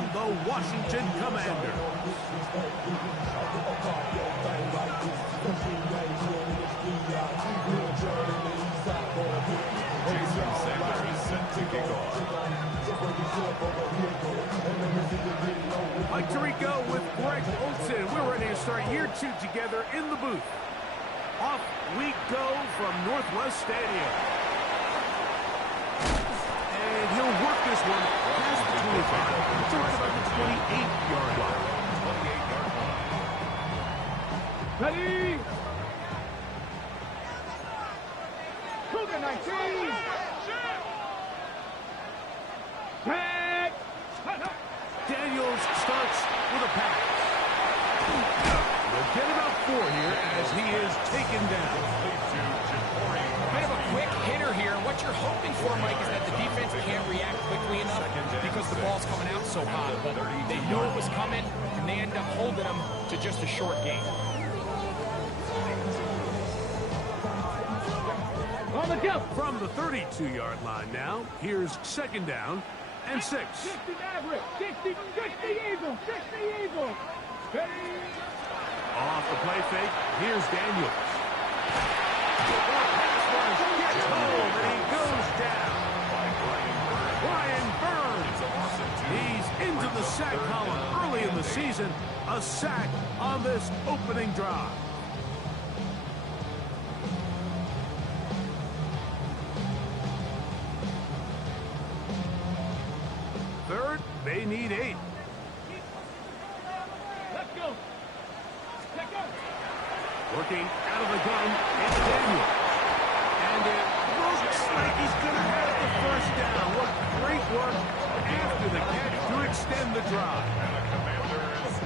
and the Washington Commanders. Jason Sandler is set to kick off. Mike Tirico with Greg Olson. We're ready to start year 2 together in the booth. Off we go from Northwest Stadium. And he'll work this one past the 25 to right about the 28-yard line. 28-yard line. Ready? Cougar 19. Back. Daniels starts with a pass. We'll get about 4 here as he is taken down. Bit of a quick hitter here, and what you're hoping for, Mike, is that the defense can't react quickly enough because the ball's coming out so hot. But they knew it was coming, and they end up holding them to just a short gain. On the jump. From the 32-yard line now, here's 2nd down and 6. 60 Maverick. 60 Eagle. 60 Eagle. Ready? Off the play fake, here's Daniels. Pass rush gets home, and he goes down. Brian Burns. He's into the sack column early in the season. A sack on this opening drive. Third, they need 8. Let's go. Let's go. Working out of the gun, it's Daniels. And it looks like he's going to have the first down. What great work after the catch to extend the drive.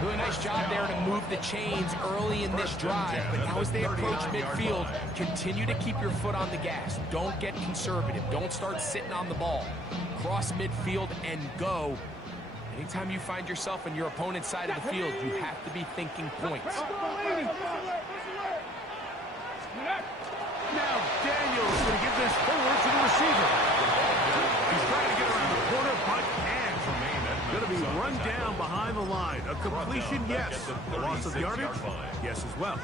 Really nice job there to move the chains early in this drive. But now as they approach midfield, continue to keep your foot on the gas. Don't get conservative. Don't start sitting on the ball. Cross midfield and go. Anytime you find yourself on your opponent's side of the field, you have to be thinking points. Now Daniels is going to give this forward to the receiver. He's trying to get around the corner, but can't. Going to be run down behind the line. A completion, yes. A loss of yardage, yes as well.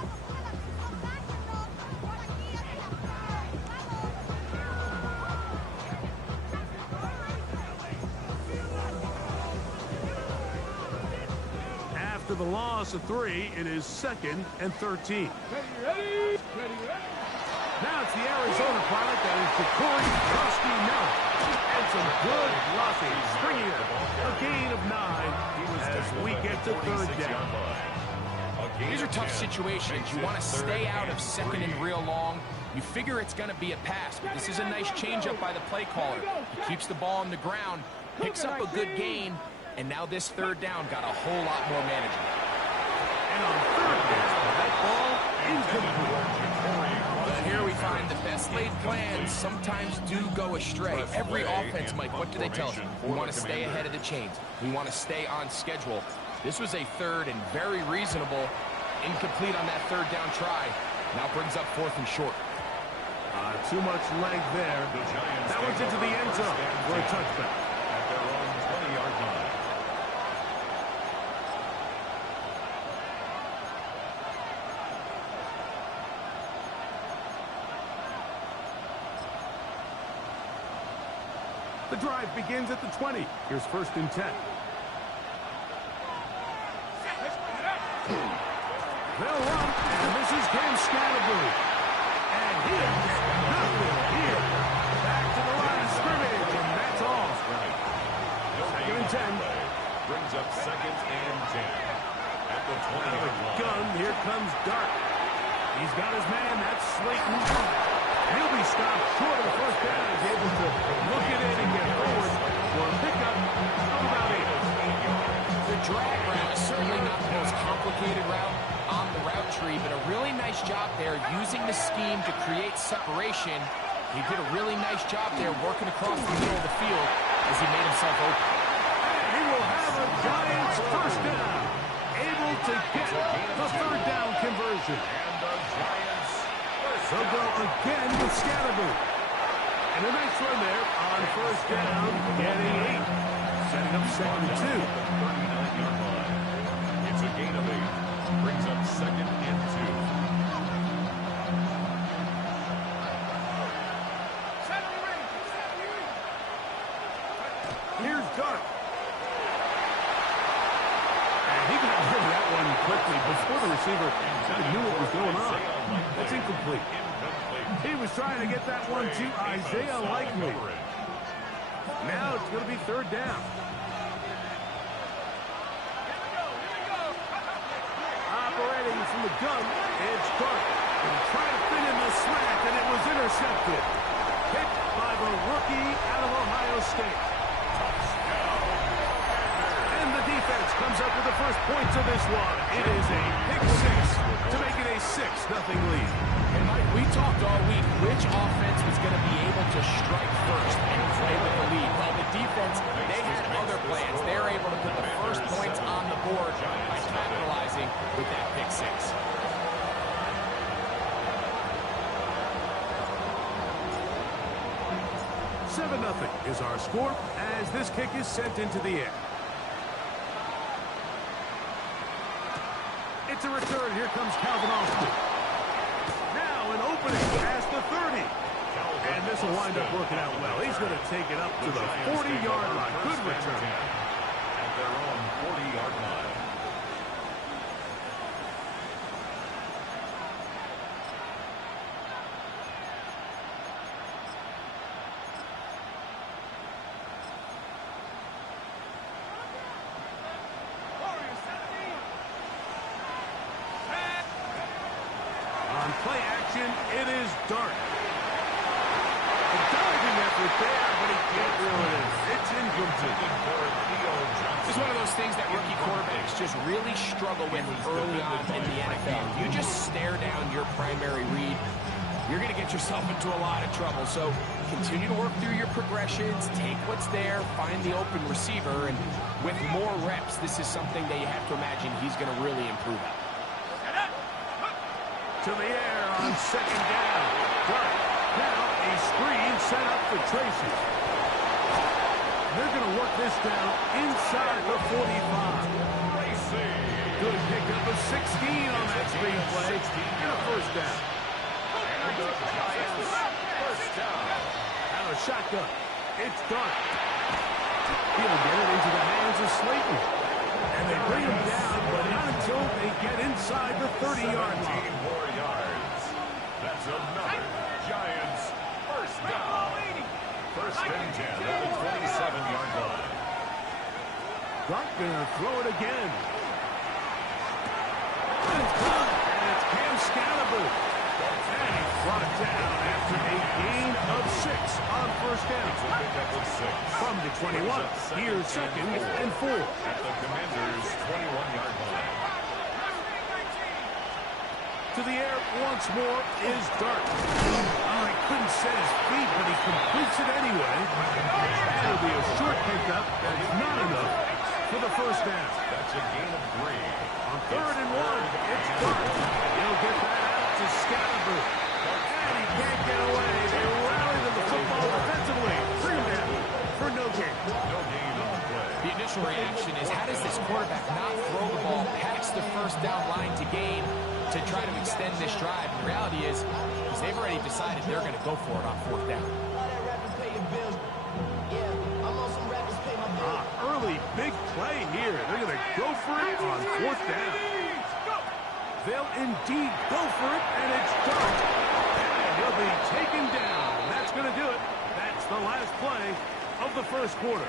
After the loss of 3, it is 2nd and 13. Ready? Now it's the Arizona product that is Corey Krusty Miller. And some good blocking. Stringing it. A gain of 9 as we get to 3rd down. These are tough situations. You want to stay out of 2nd and real long. You figure it's going to be a pass, but this is a nice changeup by the play caller. He keeps the ball on the ground, picks up a good gain, and now this 3rd down got a whole lot more manageable. And on 3rd down, that ball incomplete. But here we find the best laid plans sometimes do go astray. Every offense, Mike, what do they tell you? We want to stay ahead of the chains. We want to stay on schedule. This was a 3rd and very reasonable. Incomplete on that 3rd down try. Now brings up 4th and short. Too much leg there. That one's into the end zone for a touchback. At their own 20-yard line. The drive begins at the 20. Here's 1st and 10. They'll run, and this is Cam Scatterboo. And he is nothing here. Back to the line of scrimmage, and that's all. 2nd and 10. Brings up 2nd and 10. At the 20-yard line. Gun, here comes Dart. He's got his man, that's Slayton. He'll be stopped short of the 1st down. He's able to look it in and get forward for a pickup of about 8. The drag route is certainly not the most complicated route on the route tree, but a really nice job there using the scheme to create separation. He did a really nice job there working across the middle of the field as he made himself open. And he will have a Giants 1st down. Able to get the 3rd down conversion. And the Giants. They'll go again with Scatterboo. And a nice run there on 1st down, getting 8. setting up second and 2. 39-yard line. It's a gain of 8. Brings up second and 2. Here's Dart. And he got rid of that one quickly before the receiver knew what was going on. That's incomplete. He was trying to get that one to Isaiah Likely. Now it's going to be third down. Operating from the gun, it's Dart. And trying to fit in the slant, and it was intercepted. Picked by the rookie out of Ohio State. And the defense comes up with the first points of this one. It is a pick 6 to make it a 6-0 lead. And Mike, we talked all week which offense was going to be able to strike first and play with the lead. Well, the defense, they had other plans. They're able to put the first points on the board by capitalizing with that pick 6. 7-0 is our score as this kick is sent into the air. It's a return. Here comes Calvin Austin. Now an opening past the 30. And this will wind up working out well. He's going to take it up to the 40-yard line. Good return. At their own 40-yard line. On play action, it is Dart. A diving effort there, but he can't reel it in. It's incomplete. This is one of those things that rookie quarterbacks just really struggle with early on in the NFL. You just stare down your primary read, you're going to get yourself into a lot of trouble. So continue to work through your progressions, take what's there, find the open receiver, and with more reps, this is something that you have to imagine he's going to really improve at. To the air on second down. Dart. Now a screen set up for Tracy. They're going to work this down inside the 45. Good pickup of 16 on that screen play. And a first down. Out of shotgun. It's Dart. He'll get it into the hands of Slayton. And they bring him down, but not until they get inside the 30-yard line. More yards. That's another Giants first down. First and 10 at the 27-yard line. Dart gonna throw it again. And it's caught, and it's Cam Scalaboo. And he brought it down after a gain of 6 on first down. From the 21, here's second and 4. At the Commanders' 21-yard line. To the air once more is Dart. Oh, he couldn't set his feet, but he completes it anyway. That'll be a short pickup. That's not enough for the first down. That's a gain of 3. On third and 1, it's Dart. He'll get that out to Scalaboo. And he can't get away. They rally to the football defensively. Bring him down for no gain. No gain on the play. The initial reaction is, how does this quarterback not throw the ball past the first down line to gain to try to extend this drive? The reality is they've already decided they're going to go for it on fourth down. Early big play here. They're going to go for it on fourth down. They'll indeed go for it, and it's Dart. And he'll be taken down. That's going to do it. That's the last play of the first quarter.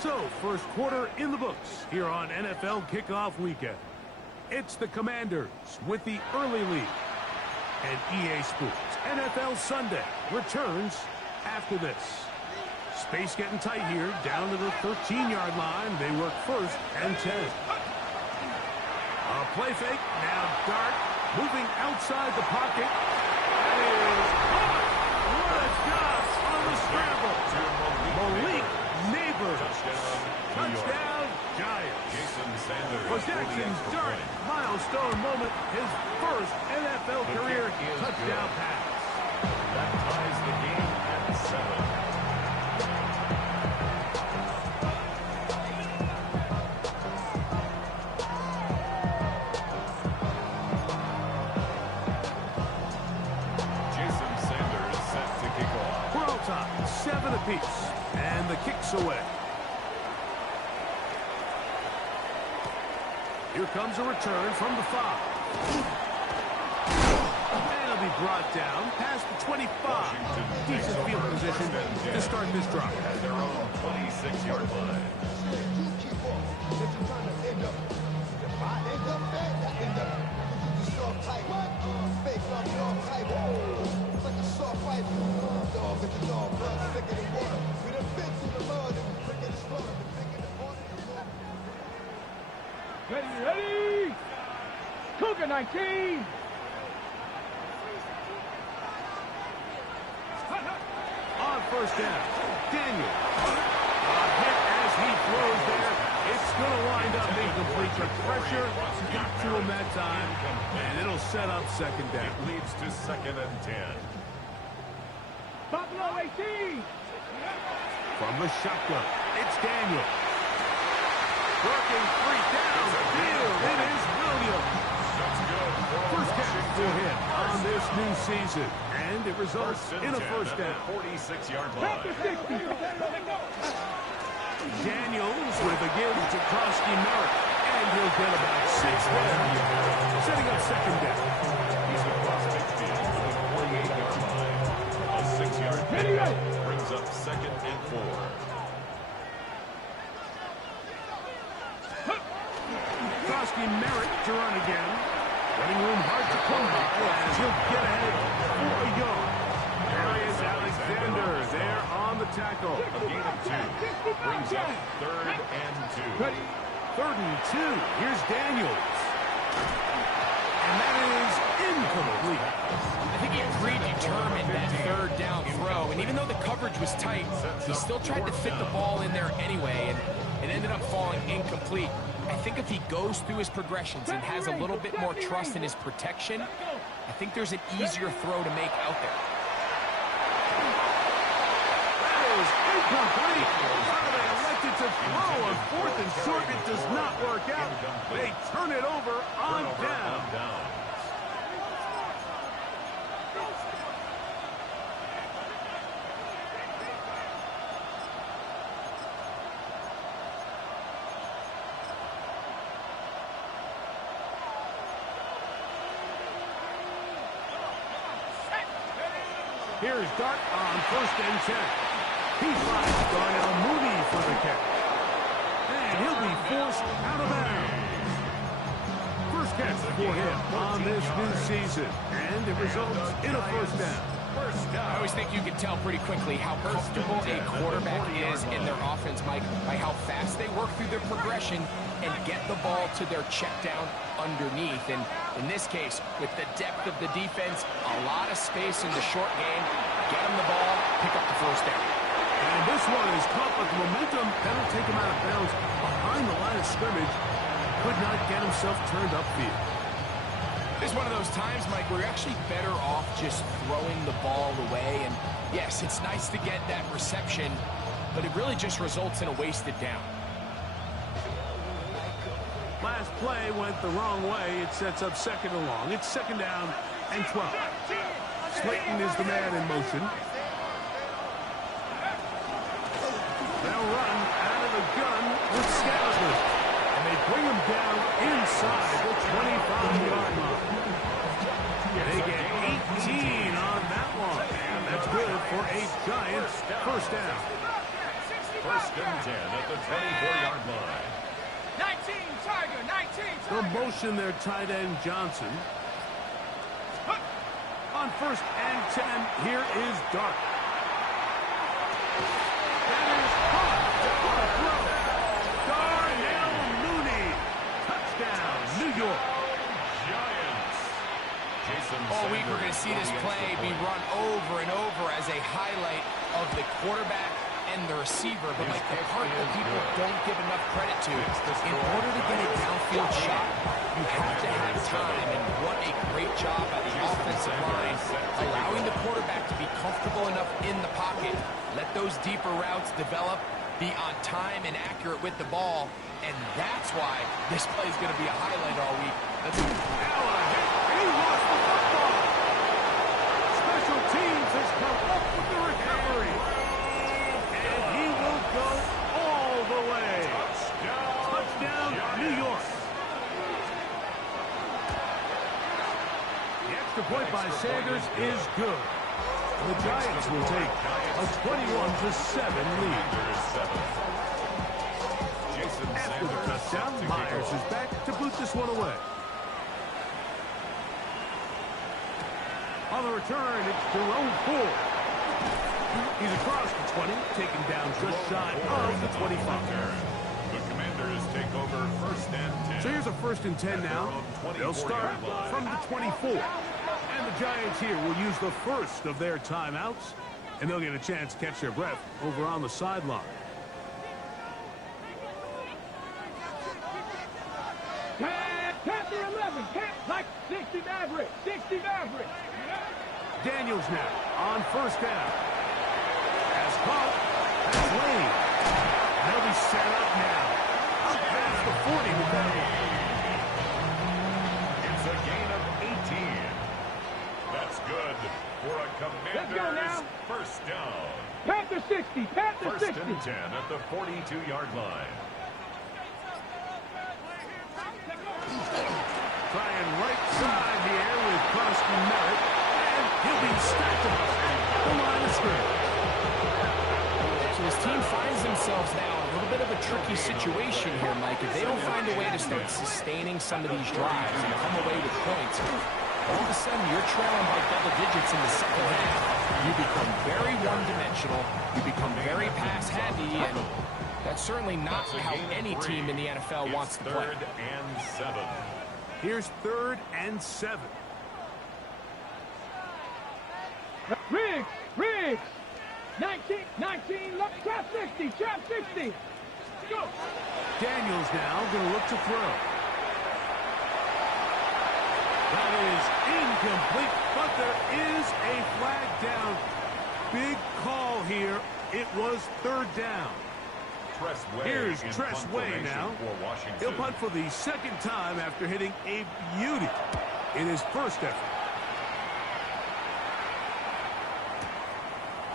So, first quarter in the books here on NFL Kickoff Weekend. It's the Commanders with the early lead. And EA Sports NFL Sunday returns after this. Space getting tight here, down to the 13-yard line. They work first and 10. A play fake, now Dart moving outside the pocket. That is caught. What a job on the scramble. Malik Neighbors. Touchdown, Giants. Jackson's Dart milestone moment, his first NFL career touchdown pass. That ties the game at 7. backs away. Here comes a return from the 5. And it'll be brought down past the 25. Decent field position to start this drive. At their own 26-yard line. Ready? Cougar 19. On first down, Daniel. A hit as he throws there. It's going to wind up incomplete. The pressure got to him that time, and it'll set up second down. It leads to 2nd and 10. Buffalo 18. From the shotgun, it's Daniel. Working 3 down the field. It is Williams. That's good. First catch for him on this new season, and it results in a first down. 46-yard Back line. to 60. Daniels with a give to Krosky Merritt, and he'll get about 6 there, setting up second down. He's across midfield to the 48-yard line. A 6-yard pickup brings up 2nd and 4. Krosky Merritt to run again. Running room hard to come by as he'll get ahead for a yard. Darius Alexander there on the tackle. A gain of 2 brings up 3rd and 2. 3rd and 2. Here's Daniels. And that is incomplete. I think he predetermined that 3rd down throw, and even though the coverage was tight, he still tried to fit the ball in there anyway, and it ended up falling incomplete. I think if he goes through his progressions and has a little bit more trust in his protection, I think there's an easier throw to make out there. That is incomplete. How they elected to throw on 4th and short. It does not work out. They turn it over on down. Here's Dart on 1st and 10. He finds Darnell Mooney for the catch. And he'll be forced out of bounds. First catch for him on this new season. And it results in a first down. I always think you can tell pretty quickly how comfortable a quarterback is in their offense, Mike, by how fast they work through their progression and get the ball to their check down underneath. And in this case, with the depth of the defense, a lot of space in the short game, get them the ball, pick up the first down. And this one is caught with momentum. That'll take him out of bounds behind the line of scrimmage. Could not get himself turned upfield. It's one of those times, Mike, where you're actually better off just throwing the ball away. And yes, it's nice to get that reception, but it really just results in a wasted down. Last play went the wrong way. It sets up 2nd and long. It's 2nd down and 12. Slayton is the man in motion. They'll run out of the gun with Scalloway. And they bring him down inside the 25-yard line. They get 18 on that one. And that's good for a Giants first down. 1st and 10 at the 24-yard line. 19, Tiger, 19, Tiger. The motion there, tight end Johnson. On 1st and 10, here is Dart. That is caught. Darnell Mooney. Touchdown, New York. Giants. All week we're going to see this play be run over and over as a highlight of the quarterback and the receiver, but like the part that people don't give enough credit to, in order to get a downfield shot, you have to have time, and what a great job by the offensive line, allowing the quarterback to be comfortable enough in the pocket, let those deeper routes develop, be on time and accurate with the ball, and that's why this play is going to be a highlight all week. Let's Now a hit, and he lost the football. Special teams has come up with the recovery. And he will go all the way. Touchdown, New York. The extra point by Sanders is good. The Giants will take a 21-7 lead. After the touchdown, Myers is back to boot this one away. On the return, it's Jerome Ford. He's across the 20, taken down just shy of the 25. The Commanders take over first and 10. So here's a first and 10 now. They'll start from the 24. And the Giants here will use the first of their timeouts. And they'll get a chance to catch their breath over on the sideline. Panther 11, like 60 Maverick, 60 Maverick. Daniels now on first down. Has caught. Has laid. They'll be set up now. Up past the 40 with that one. It's a gain of 18. That's good for a Commanders first down. Panther 60, Panther 60. First and 10 at the 42-yard line. Trying right side here with Preston Merritt. And he'll be stacked up the line of scrimmage. So his team finds themselves now in a little bit of a tricky situation here, Mike. If they don't find a way to start sustaining some of these drives and come away with points, all of a sudden you're trailing by double digits in the second half. You become very one-dimensional. You become very pass-heavy, and that's certainly not how any team in the NFL wants to play. Third and 7. Here's 3rd and 7. Riggs. 19, look, trap 60. Go. Daniels now going to look to throw. That is incomplete, but there is a flag down. Big call here. It was 3rd down. Here's Tress Way now. He'll punt for the second time after hitting a beauty in his first effort.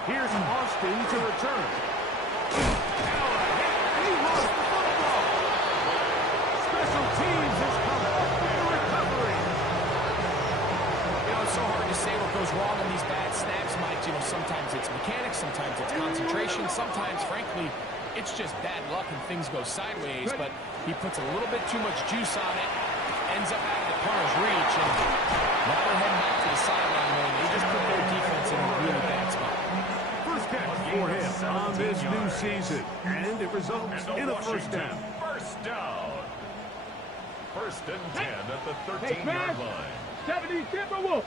Here's Austin to return. Now a hit. He lost the football. Special teams has come up with a recovery. You know, it's so hard to say what goes wrong in these bad snaps, Mike. You know, sometimes it's mechanics, sometimes it's concentration, sometimes, frankly, it's just bad luck and things go sideways, but he puts a little bit too much juice on it, ends up out of the punter's reach, and now they're heading back to the sideline lane. They just put their defense in a really bad spot. First catch for him on this new season, and it results in a first down. First down. First and 10 at the 13-yard line. 70 Timberwolves.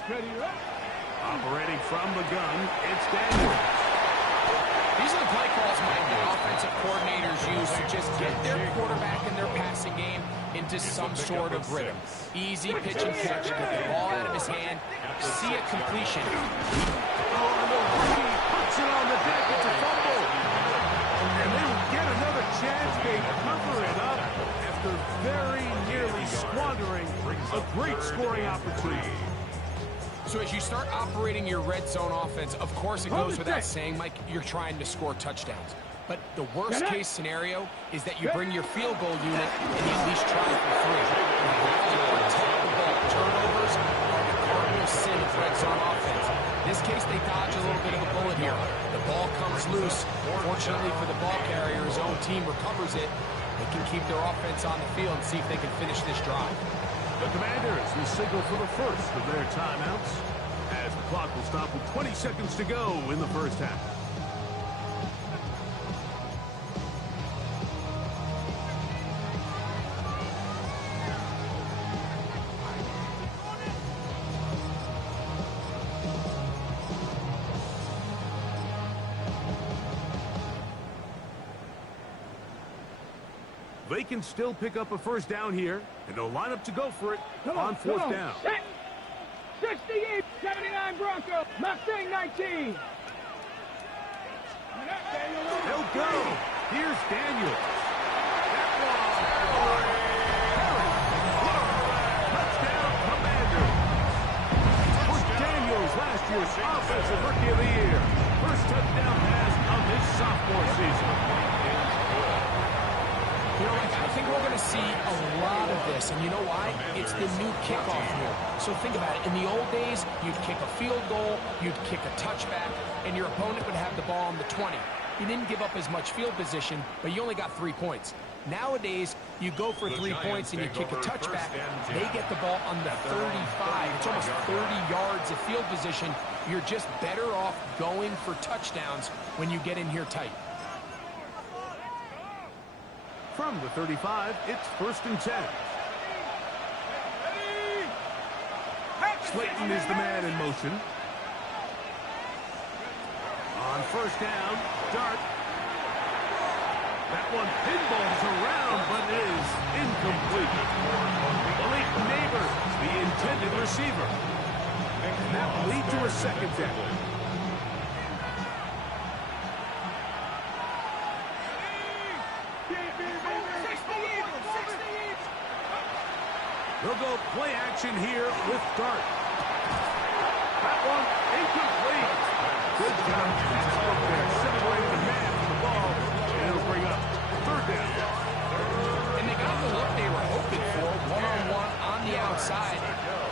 Steady up. Operating from the gun, it's Daniels. These are the play calls, Mike, the offensive coordinators use to just get their quarterback and their passing game into some sort of rhythm. Easy pitch and catch, get the ball out of his hand, see a completion. Oh, and the rookie puts it on the deck. It's a fumble. And they will get another chance. They cover it up after very nearly squandering a great scoring opportunity. So as you start operating your red zone offense, of course it goes without saying, Mike, you're trying to score touchdowns. But the worst case scenario is that you bring your field goal unit and you at least try for 3. You protect the ball. Turnovers are the cardinal sin of red zone offense. In this case, they dodge a little bit of a bullet here. The ball comes loose. Fortunately for the ball carrier, his own team recovers it. They can keep their offense on the field and see if they can finish this drive. The Commanders will signal for the first of their timeouts as the clock will stop with 20 seconds to go in the first half. They can still pick up a first down here, and they'll line up to go for it on 4th down. 68, 79 Broncos, Mustang 19. They'll go. Here's Daniels. That one. Touchdown, Commanders. For Daniels, last year's Offensive Rookie of the Year. First touchdown pass of his sophomore to see a lot of this, and you know why? It's the new kickoff move. So think about it. In the old days, you'd kick a field goal, you'd kick a touchback, and your opponent would have the ball on the 20. You didn't give up as much field position, but you only got 3 points. Nowadays, you go for 3 points and you kick a touchback. They get the ball on the 35. It's almost 30 yards of field position. You're just better off going for touchdowns when you get in here tight. From the 35, it's 1st and 10. Slayton is the man in motion. On 1st down, Dart. That one pinballs around, but is incomplete. Malik Neighbors, the intended receiver. And that will lead to a 2nd down. They'll go play action here with Dart. That one incomplete. Good job. There, separating the man from the ball. And it'll bring up 3rd down. And they got the look they were hoping for, one-on-one on the outside.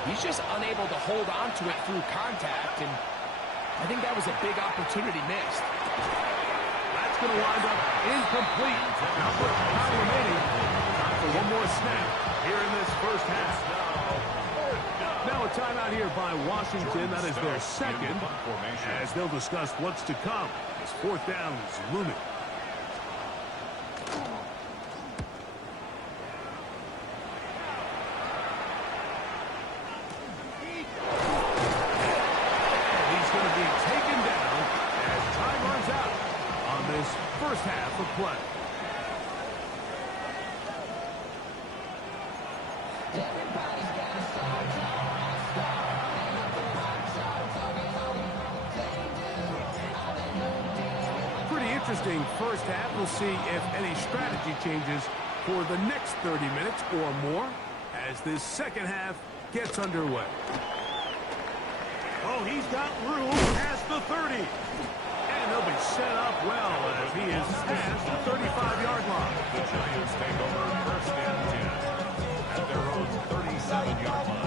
He's just unable to hold on to it through contact, and I think that was a big opportunity missed. That's going to wind up incomplete. Not much time remaining. Time for one more snap here in this 1st half. Now a timeout here by Washington. That is their 2nd, as they'll discuss what's to come. This 4th down is looming. He's going to be taken down as time runs out on this 1st half of play. Interesting 1st half. We'll see if any strategy changes for the next 30 minutes or more as this 2nd half gets underway. Oh, he's got room past the 30. And he'll be set up well as he is past the 35-yard line. The Giants take over 1st and 10 at their own 37-yard line.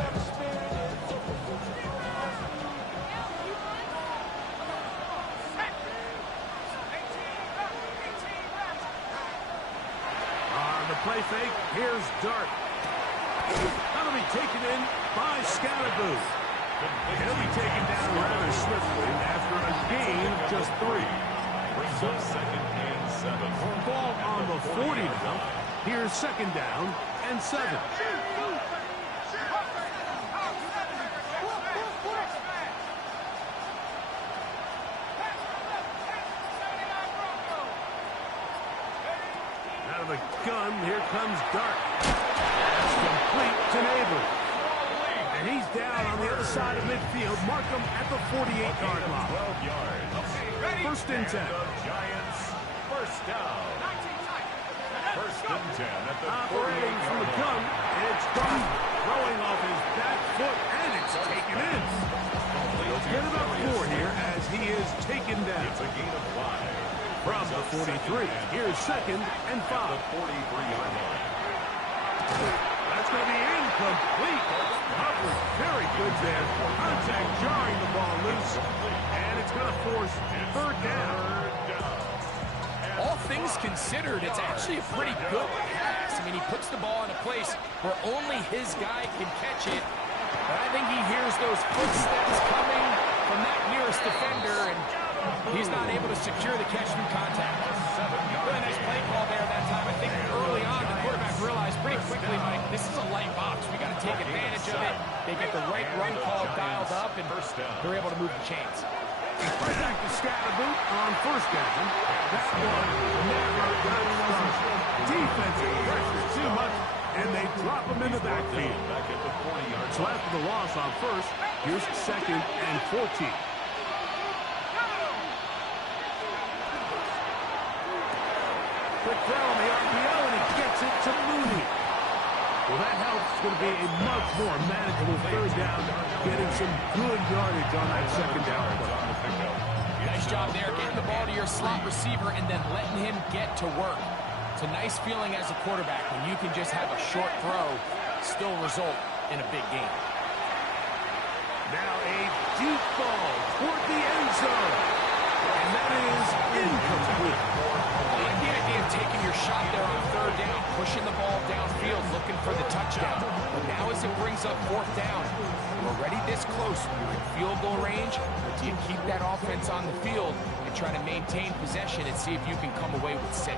Play fake. Here's Dart. That'll be taken in by Scatterboo. He'll be taken down rather swiftly after a gain of just 3. Brings up 2nd and 7. Ball on the 40 now. Here's 2nd down and 7. The gun, here comes Dart. That's complete to Neighbors. And he's down on the other side of midfield. Mark him at the 48-yard line. 12 yards. 1st and 10. Giants, 1st down. 1st and 10 at the 48-yard line. Operating from the gun, and it's Dart throwing off his back foot, and it's taken in. He'll get about 4 here as he is taken down. It's a gain of 5. From the 43, here's 2nd and 5. The 43-yard line. That's going to be incomplete. Coverage very good there. Contact jarring the ball loose. And it's going to force 3rd down. All things considered, it's actually a pretty good pass. I mean, he puts the ball in a place where only his guy can catch it. But I think he hears those footsteps coming from that nearest defender, and he's not able to secure the catch through contact. Really nice play call there that time. I think early on, the quarterback realized pretty quickly, Mike, this is a light box. We got to take advantage of it. They get the right run call dialed up, and they're able to move the chains. Right back to Scatterboo on 1st down. That one never got started. Defensive pressure too much, and they drop him in the backfield. So after the loss on 1st, here's 2nd and 14. Quick throw on the RPO, and he gets it to Mooney. Well, that helps. It's going to be a much more manageable 3rd down, getting some good yardage on that 2nd down play. Nice job there, getting the ball to your slot receiver and then letting him get to work. It's a nice feeling as a quarterback when you can just have a short throw still result in a big game. Now a deep ball toward the end zone. And that is incomplete. I like the idea of taking your shot there on third down, pushing the ball downfield, looking for the touchdown. But now as it brings up fourth down, you're already this close. You're in field goal range. But do you keep that offense on the field and try to maintain possession and see if you can come away with 6?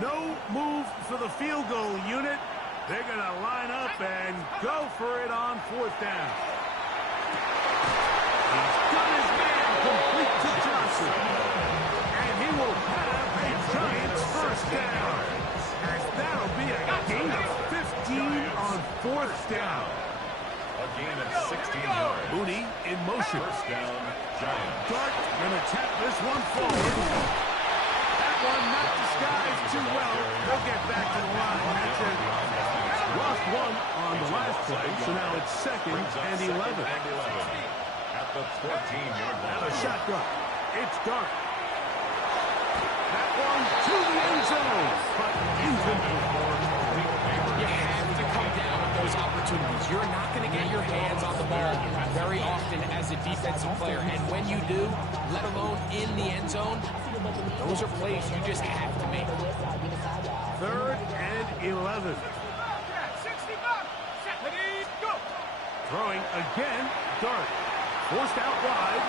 No move for the field goal unit. They're going to line up and go for it on fourth down. He's got his man complete to Johnson. And he will have a Giants first down. As that'll be a gain of 15 on fourth down. A gain of 16 yards. Mooney in motion. First down, Giants. Dart going to tap this one forward. One not disguised too well. They'll get back to the line. That's it. Lost one on the last play, so now it's second and 11. At the 14-yard line. Now a shotgun. It's Dart. That one to the end zone, but incomplete. You have to come down with those opportunities. You're not going to get your hands on the ball very often as a defensive player. And when you do, let alone in the end zone, those are plays you just have to make. Third and 11. Throwing again, Dart. Forced out wide.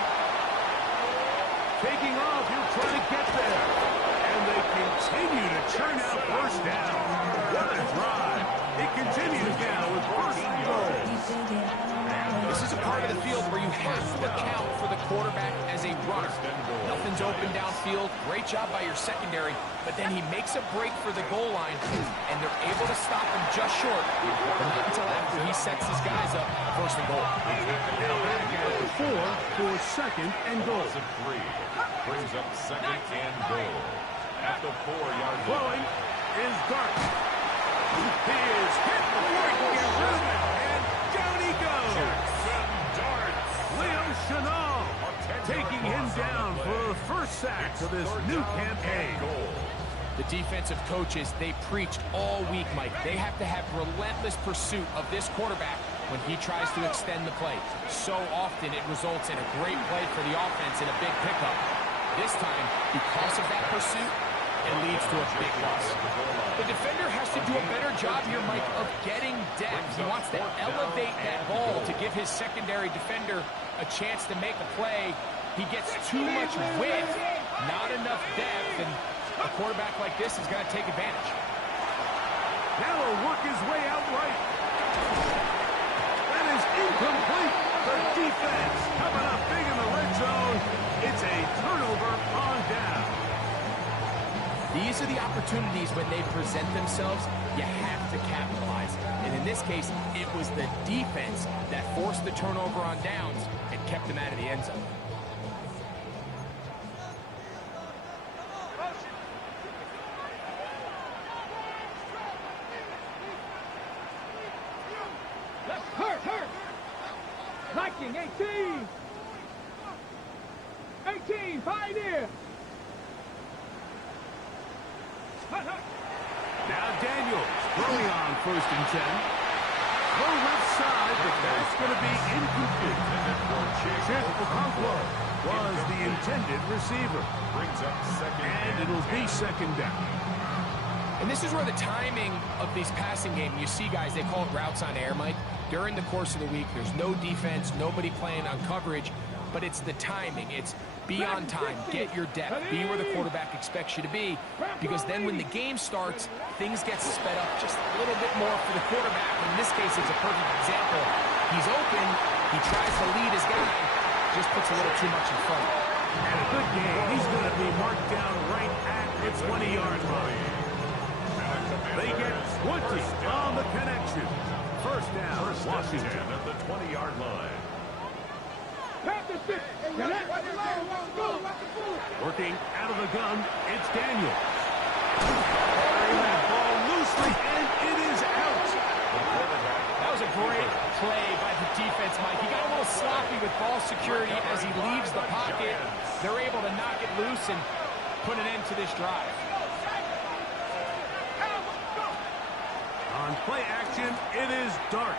Taking off, he'll try to get there. And they continue to churn out first down. What a drive. It continues now with first and goal. This is a part of the field where you have to account for the quarterback as a runner. Nothing's open downfield. Great job by your secondary, but then he makes a break for the goal line, and they're able to stop him just short, but not until after he sets his guys up first and goal. Now back at the 4 for second and goal. Brings up second and goal. At the 4-yard line. Blowing is Dart. He is hit before he can get rid of it, and down he goes. Leo Chenal taking him down for the first sack of this new campaign. The defensive coaches, they preached all week, Mike. They have to have relentless pursuit of this quarterback when he tries to extend the play. So often it results in a great play for the offense and a big pickup. This time, because of that pursuit, it leads to a big loss. The defender has to do a better job here, Mike, of getting depth. He wants to elevate that ball to give his secondary defender a chance to make a play. He gets too much width, not enough depth, and a quarterback like this is going to take advantage. Now he'll work his way out right. That is incomplete. The defense coming up big in the red zone. It's a turnover on down. These are the opportunities when they present themselves, you have to capitalize. And in this case, it was the defense that forced the turnover on downs and kept them out of the end zone. Hurt! Viking, 18! 18, Pioneer! Now Daniels throwing on first and 10. Low left side, but that's going to be incomplete. Chip Okonkwo was the intended receiver. Brings up second And it'll be second down. And this is where the timing of these passing game, you see guys, they call it routes on air, Mike. During the course of the week, there's no defense, nobody playing on coverage, but it's the timing. It's be on time, get your depth, be where the quarterback expects you to be, because then when the game starts, things get sped up just a little bit more for the quarterback. In this case, it's a perfect example. He's open, he tries to lead his guy, just puts a little too much in front of him. And a good game. He's going to be marked down right at the 20-yard line. They get 20 on the connection. First down, Washington at the 20-yard line. Working out of the gun, it's Daniels. Firing that ball loosely, and it is out. That was a great play by the defense, Mike. He got a little sloppy with ball security as he leaves the pocket. They're able to knock it loose and put an end to this drive. On play action, it is Dart.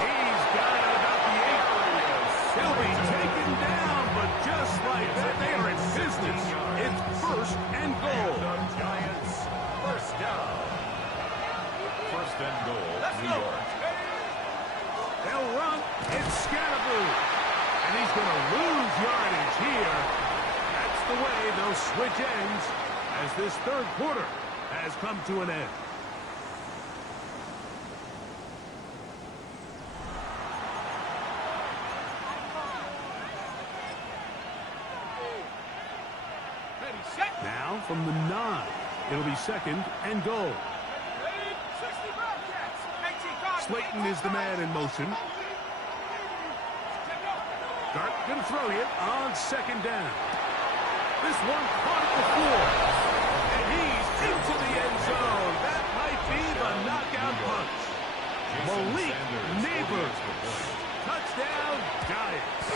He's got it about the 8. He'll be taken down, but just like that, they are in business. It's 1st and goal. The Giants, first down. 1st and goal, New York. They'll run. It's Scatterboo. And he's going to lose yardage here. That's the way they'll switch ends as this 3rd quarter has come to an end. Now from the 9, it'll be 2nd and goal. Slayton is the man in motion. Dart going to throw it on 2nd down. This one caught at the 4. And he's into the end zone. That might be the knockout punch. Malik Neighbors. Touchdown, Giants.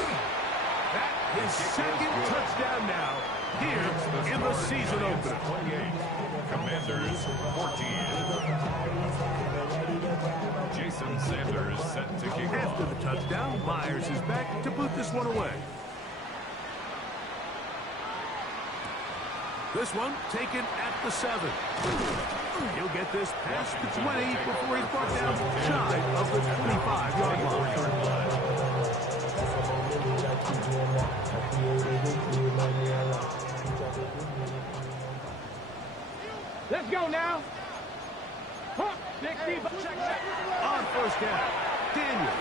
That is 2nd touchdown now here in the season opener. 28. Commanders 14. Jason Sanders set to kick off. After the touchdown, Myers is back to boot this one away. This one taken at the 7. He'll get this past the 20 before he's brought down shy of the 25-yard line. Let's go now. On 1st down, Daniel.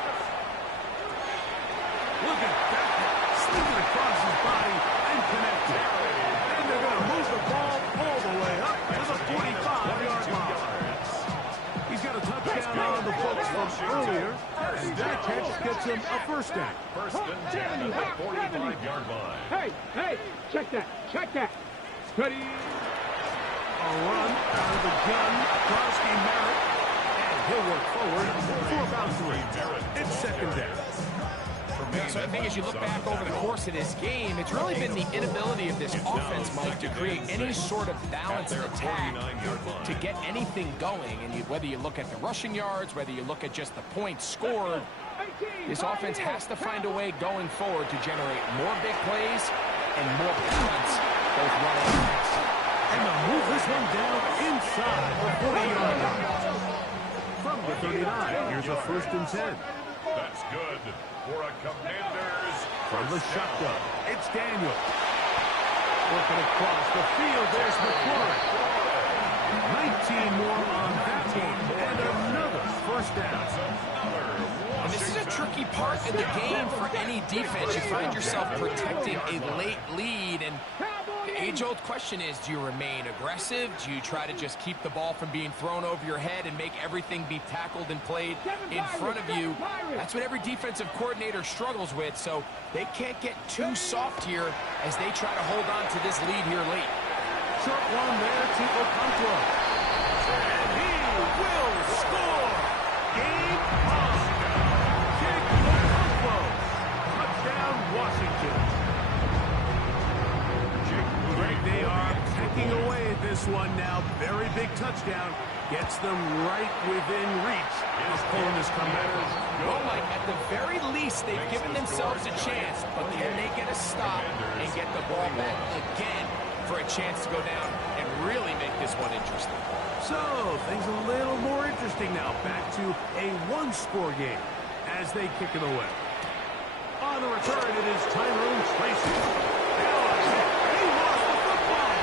Look at that. Slipping across his body and connected. And they're going to move the ball all the way up to the 45-yard line. He's got a touchdown on the books from earlier, and that catch gets him a 1st down. 1st and 10 at the 45-yard line. Hey, check that. Ready. A run out of the gun. Krosky Merritt. And he'll work forward for about 3. It's 2nd down. So I think as you look back over the course of this game, it's really been the inability of this offense, Mike, to create any sort of balanced attack to get anything going. And whether you look at the rushing yards, whether you look at just the points scored, this offense has to find a way going forward to generate more big plays and more balance, both running and passing. And they'll move this one down inside the 40-yard line. From the 39, here's a 1st and 10. That's good for a Commanders. From the shotgun, it's Daniel. Working across the field, there's McClure. 19 more on that one, and another 1st down. And this is a tricky part in the game for any defense. You find yourself protecting a late lead, and the age-old question is, do you remain aggressive? Do you try to just keep the ball from being thrown over your head and make everything be tackled and played in front of you? That's what every defensive coordinator struggles with, so they can't get too soft here as they try to hold on to this lead here late. Short one there to Okonkwo. And he will score! Game on! Jake Okonkwo. Touchdown, Washington. Greg, they are pecking away at this one now. Very big touchdown. Gets them right within reach of pulling this comeback off. Well, Mike, at the very least, they've given themselves a chance, but can they get a stop and get the ball back again for a chance to go down and really make this one interesting? So, things a little more interesting now. Back to a one-score game as they kick it away. On the return, it is Tyrone Tracy. He lost the football.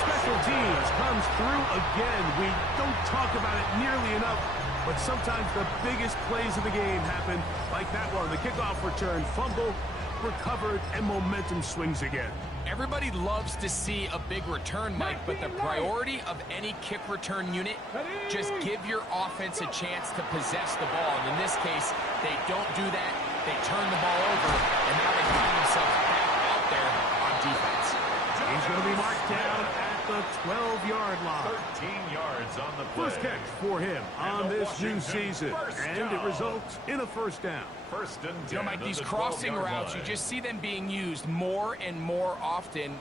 Special teams comes through again. We don't talk about it nearly enough, but sometimes the biggest plays of the game happen like that one. The kickoff return, fumble, recovered, and momentum swings again. Everybody loves to see a big return, Mike, but the priority of any kick return unit, just give your offense a chance to possess the ball. And in this case, they don't do that. They turn the ball over, and now they find themselves back out there on defense. He's going to be marked down at the 12-yard line. 13 yards on the play. First catch for him on this new season, and it results in a first down. First and 10. You know, Mike, these crossing routes, you just see them being used more and more often.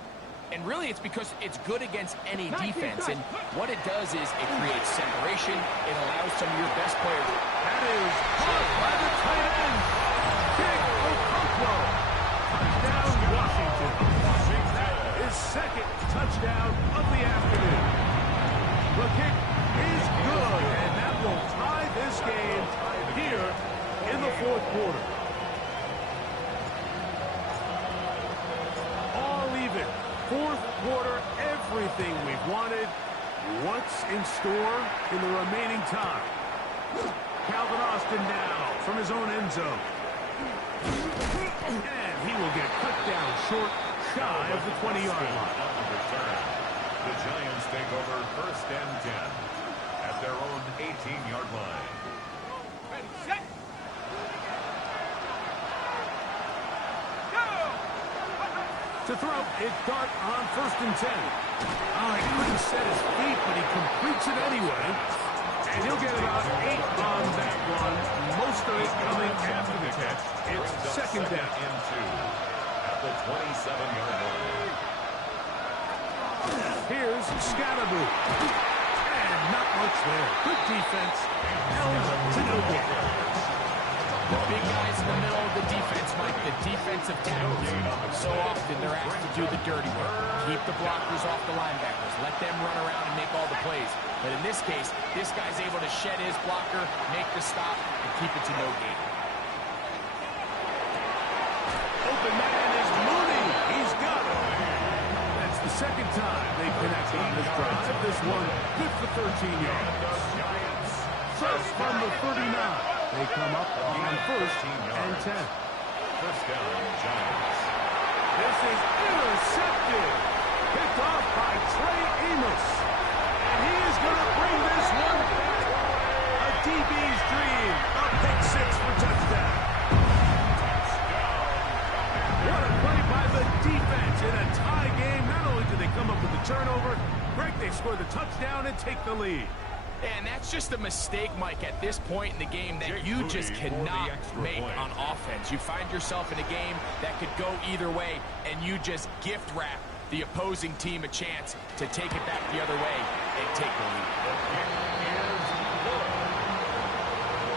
And really, it's because it's good against any defense. And what it does is it creates separation. It allows some of your best players. That is caught by the tight end. Big Okonkwo. Touchdown, Washington. That is second touchdown of the afternoon. The kick is good, and that will tie this game here in the fourth quarter. All even. Fourth quarter, everything we've wanted. What's in store in the remaining time? Calvin Austin now from his own end zone. And he will get cut down short, shy of the 20-yard line. The Giants take over first and 10 at their own 18-yard line. Ready, set. To throw, it's Dart on first and 10. Oh, he couldn't set his feet, but he completes it anyway. And he'll get about 8 on that one. Most of it coming after the catch. It's second down. And 2 at the 27-yard line. Here's Scatterboo. And not much there. Good defense. Held to no goal. The big guys in the middle of the defense, Mike, the defensive tackles. So often they're asked to do the dirty work. Keep the blockers off the linebackers. Let them run around and make all the plays. But in this case, this guy's able to shed his blocker, make the stop, and keep it to no gain. Open man is Mooney. He's got it. That's the second time they connect on this drive. This one good for 13 yards. First from the 39. They come up on first and 10. First down, Giants. This is intercepted. Picked off by Trey Amos. And he is going to bring this one back. A DB's dream. A pick six for touchdown. What a play by the defense in a tie game. Not only did they come up with the turnover, Greg, they score the touchdown and take the lead. And that's just a mistake, Mike, at this point in the game that you just cannot make on offense. You find yourself in a game that could go either way, and you just gift wrap the opposing team a chance to take it back the other way and take the lead.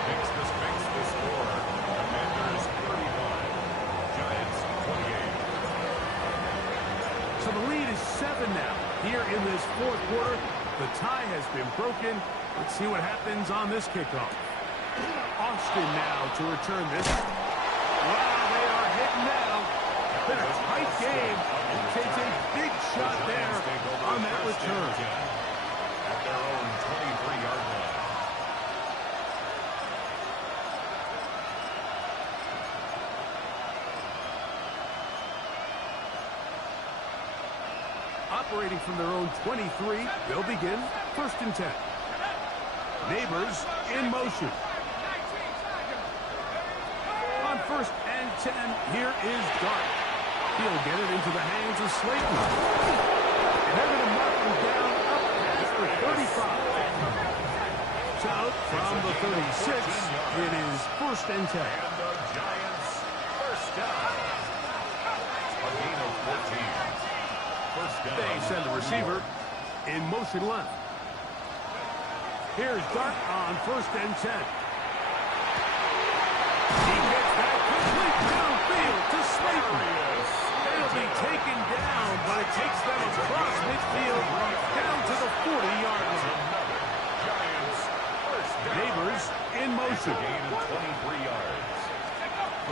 Makes the score. Commanders 31, Giants 28. So the lead is 7 now here in this fourth quarter. The tie has been broken. Let's see what happens on this kickoff. Austin now to return this. Wow, they are hitting now. Been a tight game. Takes a big shot there on that return. At their own 23-yard line. Operating from their own 23, they'll begin first and 10. Neighbors in motion. On first and 10, here is Dart. He'll get it into the hands of Slayton. And they're going to mark him down up past the 35. So from the 36, it is first and 10. And the Giants first down. A gain of 14. They send the receiver in motion left. Here's Dart on first and 10. He gets that complete downfield to Slayton. They'll be taken down, but it takes them across midfield down to the 40-yard line. Neighbors in motion. Gain of 23 yards.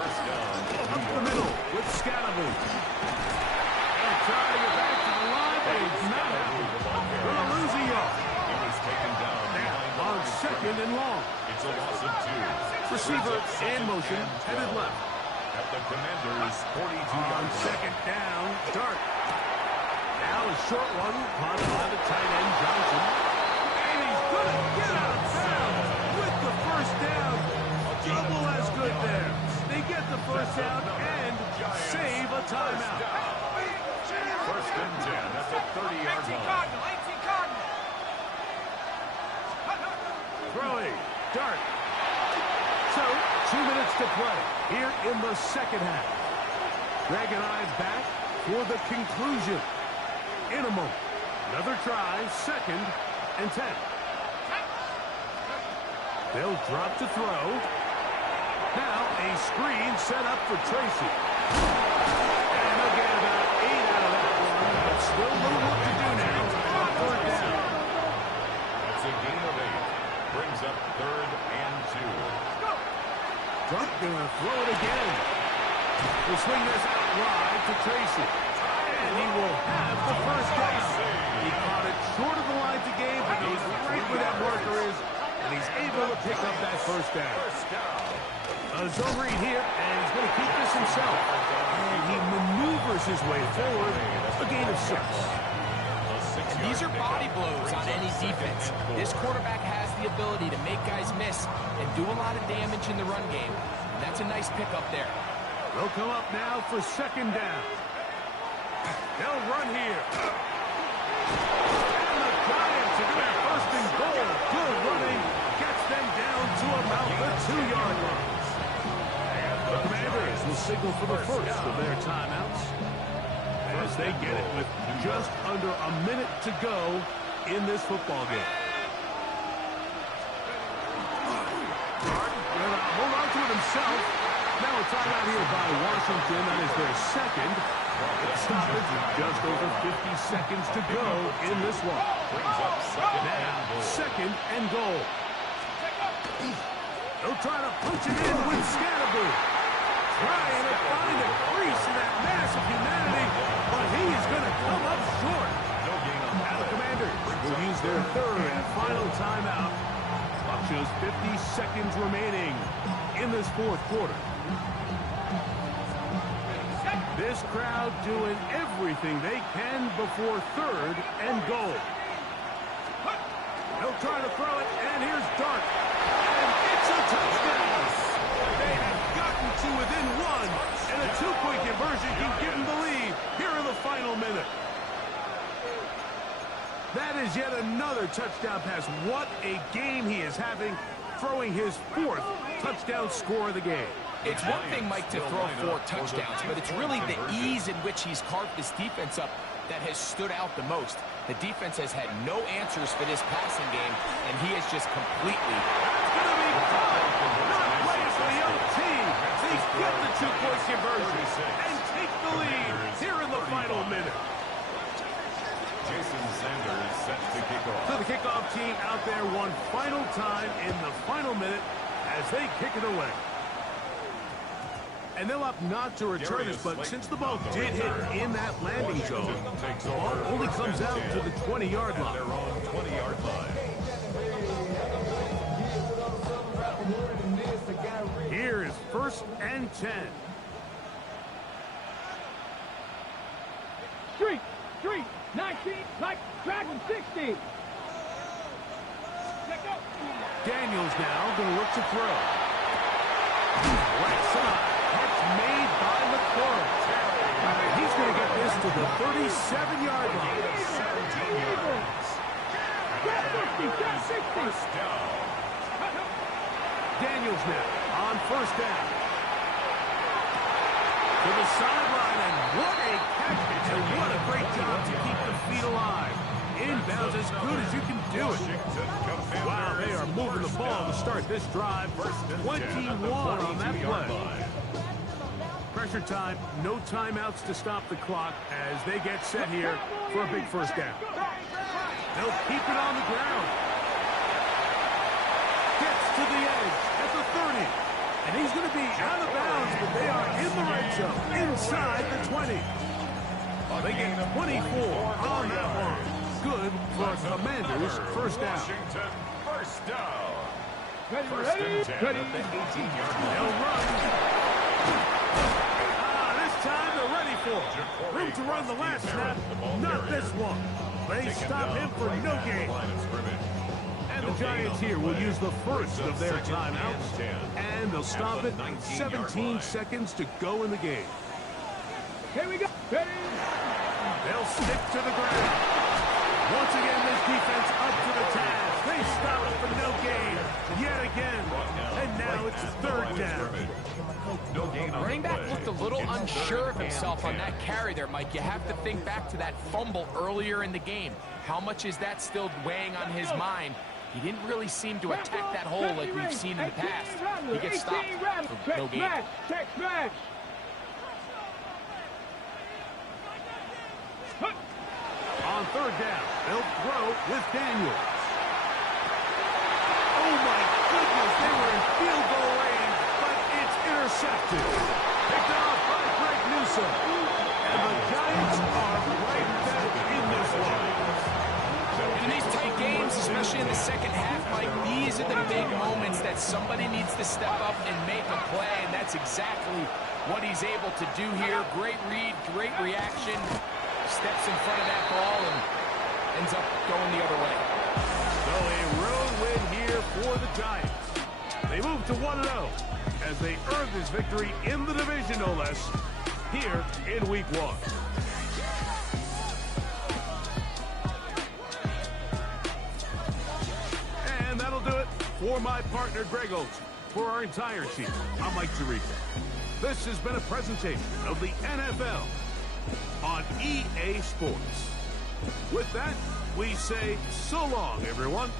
First down. Up the middle with Scatterboo. Trying to get back to the line, but he's not happy. Going to lose a yard. He was taken down behind On second and long. It's a loss of 2. Receiver in motion, headed left. At the Commanders' 42-yard On second down, Dart. Now a short one, caught by the tight end Johnson. And he's going to get out of bounds with the first down. Double as good there. They get the first down and save a timeout. First and 10 at the 30-yard line. start. So, 2 minutes to play here in the second half. Greg and I back for the conclusion in a moment. Another try, 2nd and 10. They'll drop to throw. Now a screen set up for Tracy. And they'll get about 8 out of that one, but still a little work to do now. 3rd down. That's a gain of 8. Brings up 3rd and 2. Trump gonna throw it again. We'll swing this out wide to Tracy. And he will have the first down. He caught it short of the line to gain, but he's right where that marker is, and he's able to pick up that first down. A zone read here, and he's going to keep this himself. And he maneuvers his way forward, a gain of 6. And these are body blows on any defense. This quarterback has the ability to make guys miss and do a lot of damage in the run game. And that's a nice pickup there. They'll come up now for 2nd down. They'll run here. And the Giants are going to 1st and goal. Good running. Gets them down to about the 2-yard line. The Commanders will signal for the first of their timeouts as they get it with just under a minute to go in this football game. Hold on to it himself. Now a timeout here by Washington. That is their 2nd. Stoppage with just over 50 seconds to go in this one. Now, 2nd and goal. They'll try to punch it in with Scatterby. Trying to find a crease in that mass of humanity, but he is going to come up short. Now the Commanders will use their 3rd and final timeout. Clock shows 50 seconds remaining in this 4th quarter. This crowd doing everything they can before 3rd and goal. They'll try to throw it, and here's Dart. And it's a touchdown. They have gotten to within 1, and a 2-point conversion can give them the lead here in the final minute. That is yet another touchdown pass. What a game he is having, throwing his 4th touchdown score of the game. It's one thing, Mike, to throw 4 touchdowns, but it's really the ease in which he's carved this defense up that has stood out the most. The defense has had no answers for this passing game, and he has just completely... That's going to be fun. Not playing for the young team. They get the 2-point conversion and take the lead here in the final minute. Jason Sanders set to kick off. So the kickoff team out there one final time in the final minute as they kick it away. And they'll opt not to return it, but since the ball did hit in that landing zone, the ball only comes out to the 20-yard line. Their own 20-yard line. Here is 1st and 10. Street, 19, like, dragon 60. Daniels now going to look to throw. Right side. Catch made by McCord. He's going to get this to the 37-yard line. 17 yards. First down. Daniels now on 1st down. To the sideline, and what a catch, and what a great job to keep the feet alive. Inbounds as good as you can do it. Wow, they are moving the ball to start this drive. 21 on that play. Pressure time, no timeouts to stop the clock as they get set here for a big first down. They'll keep it on the ground. Gets to the edge at the 30. And he's going to be out of bounds, but they are in the red zone, inside the 20. They get 24 on that one. Good for Commanders' first down. Washington, first down. Ready, First and 10 ready. at the 18-yard They'll line. run. This time they're ready for it. Room to run the last snap, not this one. They stop him for no gain. And the Giants here will use the first of their timeouts. And they'll stop it. 17 seconds to go in the game. Here we go. Ready. They'll stick to the ground. Once again, this defense up to the task. They stop it for no gain yet again. And now it's third down. No gain on Running the back play. looked a little unsure of himself on that carry there, Mike. You have to think back to that fumble earlier in the game. How much is that still weighing on his mind? He didn't really seem to attack that hole like we've seen in the past. He gets stopped for no gain. Check smash. On third down, they'll throw with Daniels. Oh, my goodness, they were in field goal range, but it's intercepted. Picked off by Greg Newsome. And the Giants are right back in this one. In these tight games, especially in the second half, Mike, these are the big moments that somebody needs to step up and make a play, and that's exactly what he's able to do here. Great read, great reaction. Steps in front of that ball and ends up going the other way. So a road win here for the Giants. They move to 1-0 as they earn this victory in the division, no less, here in Week 1. And that'll do it for my partner, Greg Olson. For our entire team, I'm Mike Tirico. This has been a presentation of the NFL on EA Sports. With that, we say so long, everyone.